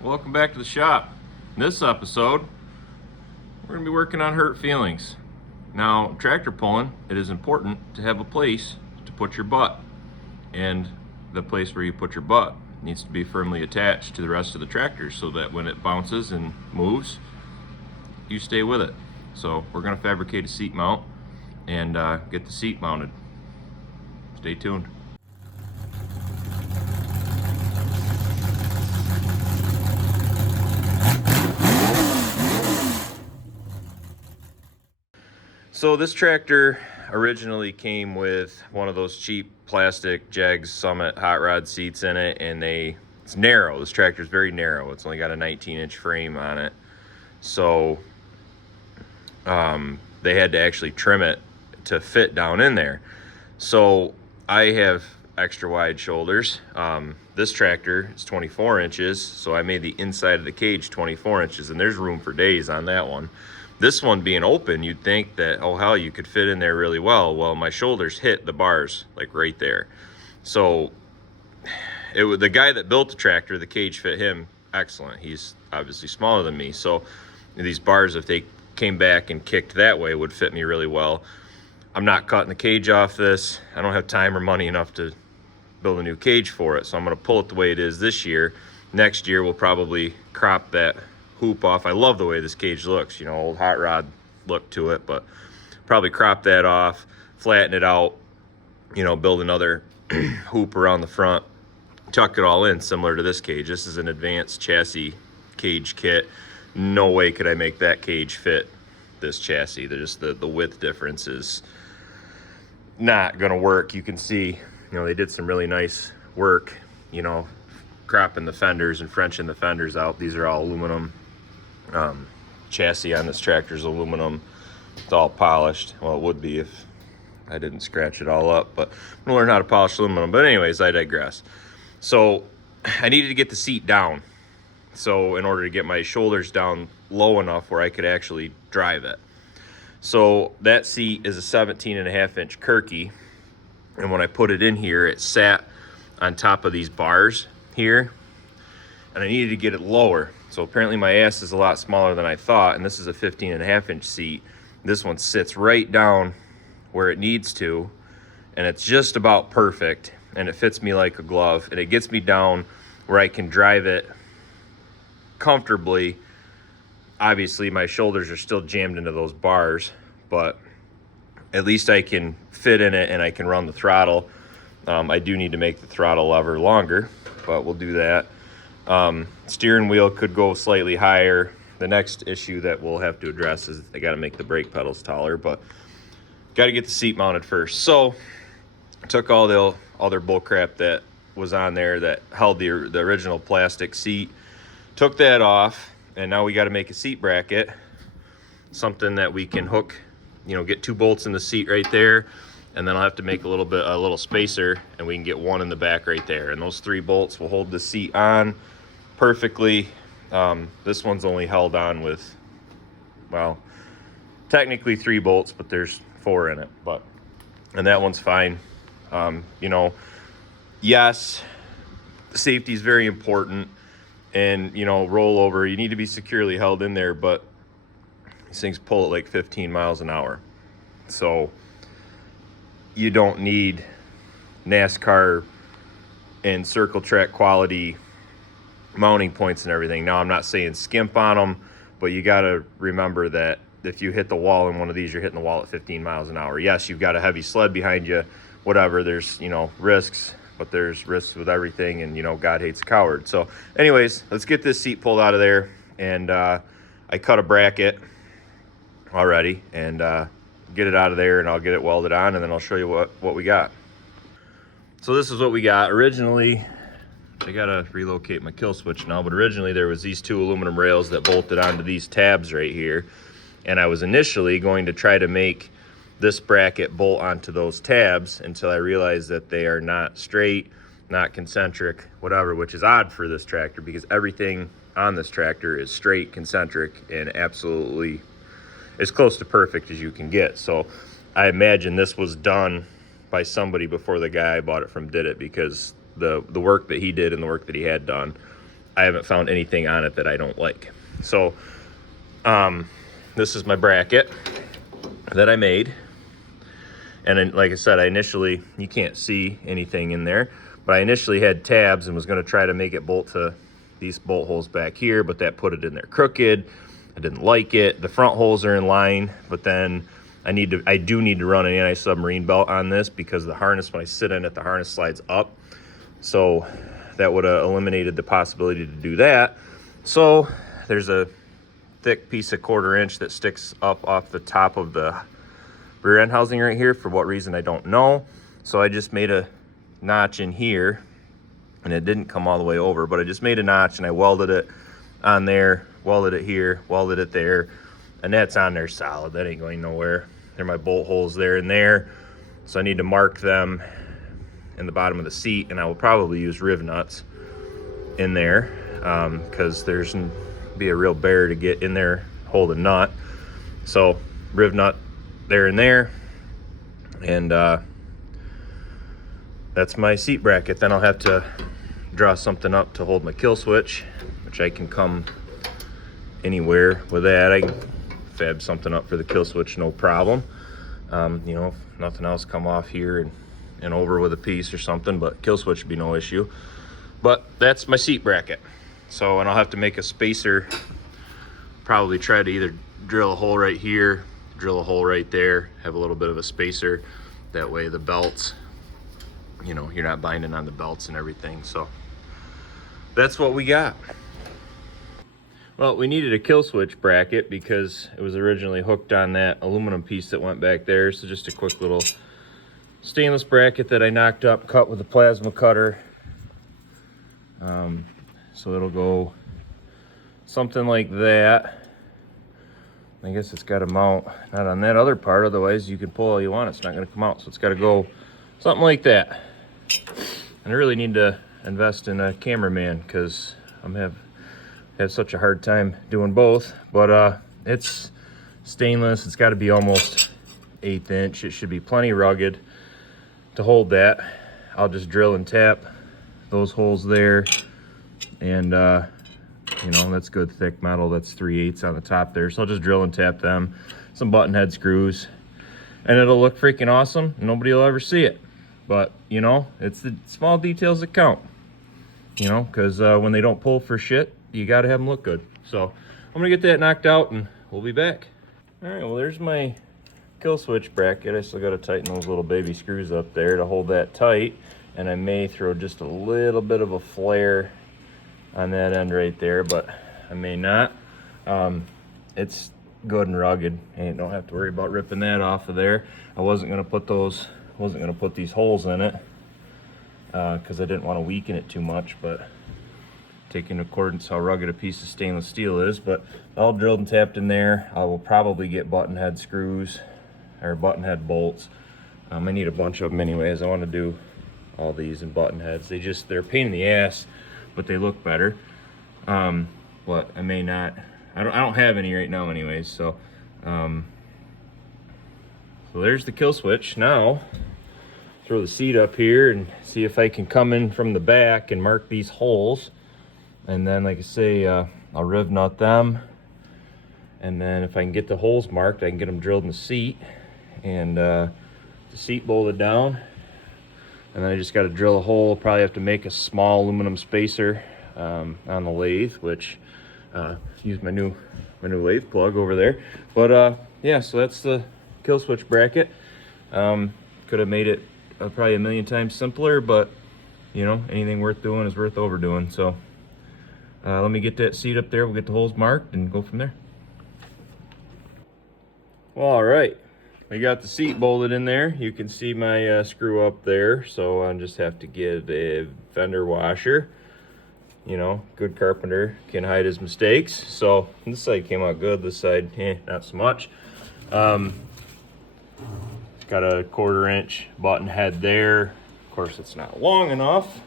Welcome back to the shop. In this episode, we're going to be working on hurt feelings. Now, tractor pulling, it is important to have a place to put your butt. And the place where you put your butt needs to be firmly attached to the rest of the tractor so that when it bounces and moves, you stay with it. So we're going to fabricate a seat mount and get the seat mounted. Stay tuned. So this tractor originally came with one of those cheap plastic Jags Summit hot rod seats in it, and it's narrow. This tractor is very narrow. It's only got a 19-inch frame on it. So they had to actually trim it to fit down in there. So I have extra wide shoulders. This tractor is 24 inches, so I made the inside of the cage 24 inches, and there's room for days on that one. This one being open, you'd think that, oh hell, you could fit in there really well. Well, my shoulders hit the bars like right there. So the guy that built the tractor, the cage fit him excellent. He's obviously smaller than me. So these bars, if they came back and kicked that way, would fit me really well. I'm not cutting the cage off this. I don't have time or money enough to build a new cage for it. So I'm gonna pull it the way it is this year. Next year, we'll probably crop that hoop off. I love the way this cage looks, you know, old hot rod look to it, but probably crop that off, flatten it out, you know, build another hoop around the front, tuck it all in similar to this cage. This is an advanced chassis cage kit. No way could I make that cage fit this chassis. Just the width difference is not gonna work. You can see, you know, they did some really nice work, you know, cropping the fenders and Frenching the fenders out. These are all aluminum. Chassis on this tractor is aluminum. It's all polished. Well, it would be if I didn't scratch it all up, but I'm gonna learn how to polish aluminum. But anyways, I digress. So I needed to get the seat down. So in order to get my shoulders down low enough where I could actually drive it. So that seat is a 17.5-inch Kirky. And when I put it in here, it sat on top of these bars here, and I needed to get it lower. So apparently my ass is a lot smaller than I thought, and this is a 15.5-inch seat. This one sits right down where it needs to, and it's just about perfect, and it fits me like a glove, and it gets me down where I can drive it comfortably. Obviously my shoulders are still jammed into those bars, but at least I can fit in it and I can run the throttle. I do need to make the throttle lever longer, but we'll do that. Steering wheel could go slightly higher. The next issue that we'll have to address is I got to make the brake pedals taller, but got to get the seat mounted first. So I took all their bull crap that was on there that held the original plastic seat, took that off, and now we got to make a seat bracket, something that we can hook, you know, get 2 bolts in the seat right there, and then I'll have to make a little spacer, and we can get one in the back right there, and those 3 bolts will hold the seat on perfectly. This one's only held on with, well, technically 3 bolts, but there's 4 in it, and that one's fine. You know, yes, safety is very important, and, you know, rollover, you need to be securely held in there, but these things pull at like 15 miles an hour. So you don't need NASCAR and circle track quality mounting points and everything. Now, I'm not saying skimp on them, but you got to remember that if you hit the wall in one of these, you're hitting the wall at 15 miles an hour. Yes, you've got a heavy sled behind you, whatever. There's, you know, risks, but there's risks with everything, and, you know, God hates a coward. So anyways, let's get this seat pulled out of there, and I cut a bracket already, and get it out of there, and I'll get it welded on, and then I'll show you what we got. So this is what we got. Originally, I gotta relocate my kill switch now, but originally there was these 2 aluminum rails that bolted onto these tabs right here, and I was initially going to try to make this bracket bolt onto those tabs until I realized that they are not straight, not concentric, whatever, which is odd for this tractor because everything on this tractor is straight, concentric, and absolutely as close to perfect as you can get. So I imagine this was done by somebody before the guy I bought it from did it, because the work that he did and the work that he had done, I haven't found anything on it that I don't like. So this is my bracket that I made. And then, like I said, I initially, you can't see anything in there, but I initially had tabs and was going to try to make it bolt to these bolt holes back here, but that put it in there crooked. I didn't like it. The front holes are in line, but then I do need to run an anti-submarine belt on this because the harness, when I sit in it, the harness slides up. So that would have eliminated the possibility to do that. So there's a thick piece of 1/4 inch that sticks up off the top of the rear end housing right here. For what reason, I don't know. So I just made a notch in here, and it didn't come all the way over, but I just made a notch and I welded it on there, welded it here, welded it there, and that's on there solid. That ain't going nowhere. There are my bolt holes there and there. So I need to mark them in the bottom of the seat, and I will probably use riv nuts in there because there's be a real bear to get in there, hold a nut. So riv nut there and there, and that's my seat bracket. Then I'll have to draw something up to hold my kill switch, which I can come anywhere with that. I can fab something up for the kill switch, no problem. You know, if nothing else, come off here and over with a piece or something, but kill switch would be no issue. But that's my seat bracket. So, and I'll have to make a spacer, probably try to either drill a hole right here, drill a hole right there, have a little bit of a spacer. That way the belts, you know, you're not binding on the belts and everything. So that's what we got. Well, we needed a kill switch bracket because it was originally hooked on that aluminum piece that went back there. So just a quick little stainless bracket that I knocked up, cut with a plasma cutter. So it'll go something like that. I guess it's got to mount not on that other part, otherwise you can pull all you want, it's not going to come out. So it's got to go something like that. And I really need to invest in a cameraman because I'm have such a hard time doing both. But it's stainless. It's got to be almost 1/8 inch. It should be plenty rugged to hold that. I'll just drill and tap those holes there, and you know, that's good thick metal. That's 3/8 on the top there. So I'll just drill and tap them, some button head screws, and it'll look freaking awesome. Nobody will ever see it. But, you know, it's the small details that count, you know, because when they don't pull for shit, you got to have them look good. So I'm going to get that knocked out and we'll be back. All right, well, there's my kill switch bracket. I still got to tighten those little baby screws up there to hold that tight. And I may throw just a little bit of a flare on that end right there, but I may not. It's good and rugged. Don't have to worry about ripping that off of there. I wasn't gonna put these holes in it because I didn't want to weaken it too much, but take into accordance how rugged a piece of stainless steel is. But all drilled and tapped in there. I will probably get button head screws or button head bolts. I need a bunch of them anyways. I want to do all these in button heads. They're a pain in the ass, but they look better. But I may not. I don't have any right now anyways. So so there's the kill switch. Now throw the seat up here and see if I can come in from the back and mark these holes. And then, like I say, I'll riv nut them. And then if I can get the holes marked, I can get them drilled in the seat and the seat bolted down. And then I just got to drill a hole. Probably have to make a small aluminum spacer on the lathe, which use my new lathe plug over there. But yeah, so that's the kill switch bracket. Could have made it probably a million times simpler, but you know, anything worth doing is worth overdoing. So let me get that seat up there. We'll get the holes marked and go from there. Well, all right. I got the seat bolted in there. You can see my screw up there, so I just have to get a fender washer. You know, good carpenter can hide his mistakes. So this side came out good. This side, not so much. It's got a 1/4 inch button head there. Of course, it's not long enough.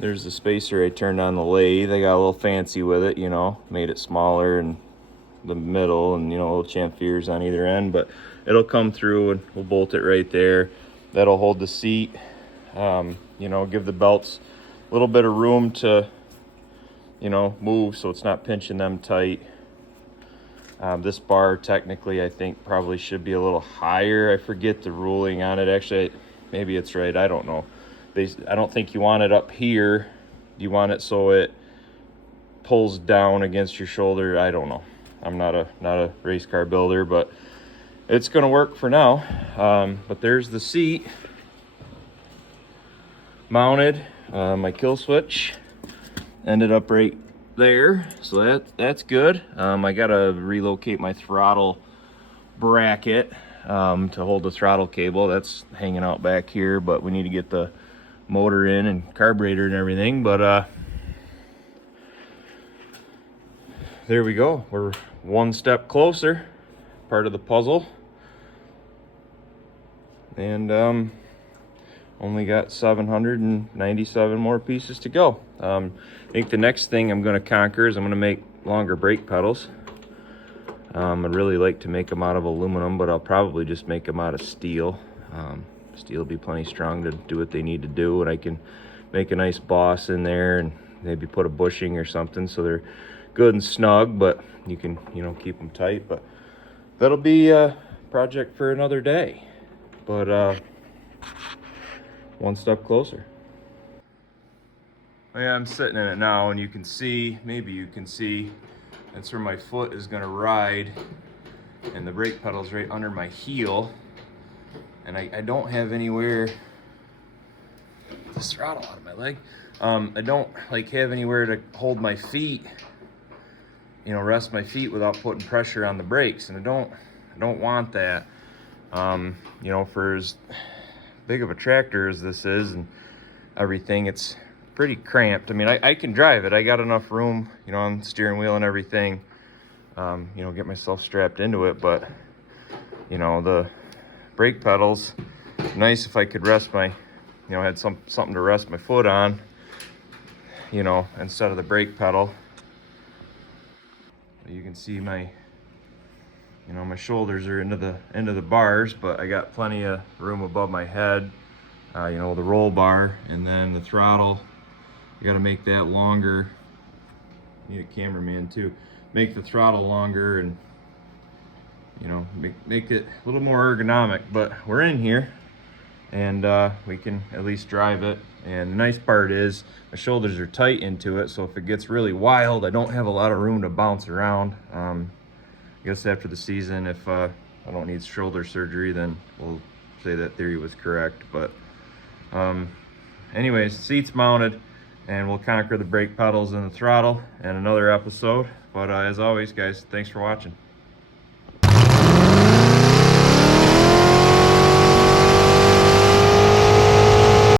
There's the spacer I turned on the lathe. I got a little fancy with it, you know, made it smaller and the middle, and you know, little chamfers on either end, but it'll come through and we'll bolt it right there. That'll hold the seat, you know, give the belts little bit of room to, you know, move so it's not pinching them tight. This bar technically I think probably should be a little higher. I forget the ruling on it. Actually, maybe it's right, I don't know. I don't think you want it up here. You want it so it pulls down against your shoulder. I don't know. I'm not a race car builder, but it's gonna work for now. But there's the seat mounted. My kill switch ended up right there, so that's good. I gotta relocate my throttle bracket to hold the throttle cable. That's hanging out back here, but we need to get the motor in and carburetor and everything. But there we go. We're one step closer, part of the puzzle, and only got 797 more pieces to go. I think the next thing I'm going to conquer is I'm going to make longer brake pedals. I'd really like to make them out of aluminum, but I'll probably just make them out of steel. Steel will be plenty strong to do what they need to do, and I can make a nice boss in there and maybe put a bushing or something so they're good and snug, but you can, you know, keep them tight. But that'll be a project for another day. But one step closer. Oh yeah, I'm sitting in it now, and you can see, maybe you can see, that's where my foot is gonna ride, and the brake pedal's right under my heel, and I don't have anywhere, this throttle out of my leg, I don't like have anywhere to hold my feet, you know, rest my feet without putting pressure on the brakes, and I don't want that. You know, for as big of a tractor as this is and everything, it's pretty cramped. I mean, I can drive it. I got enough room, you know, on the steering wheel and everything, you know, get myself strapped into it. But, you know, the brake pedals, nice if I could rest my, you know, had something to rest my foot on, you know, instead of the brake pedal. You can see my, you know, my shoulders are into the bars, but I got plenty of room above my head. You know, the roll bar, and then the throttle, you got to make that longer. Need a cameraman too. Make the throttle longer, and you know, make it a little more ergonomic. But we're in here, and we can at least drive it. And the nice part is my shoulders are tight into it, so if it gets really wild, I don't have a lot of room to bounce around. I guess after the season, if I don't need shoulder surgery, then we'll say that theory was correct. But anyways, seat's mounted, and we'll conquer the brake pedals and the throttle in another episode. But as always, guys, thanks for watching.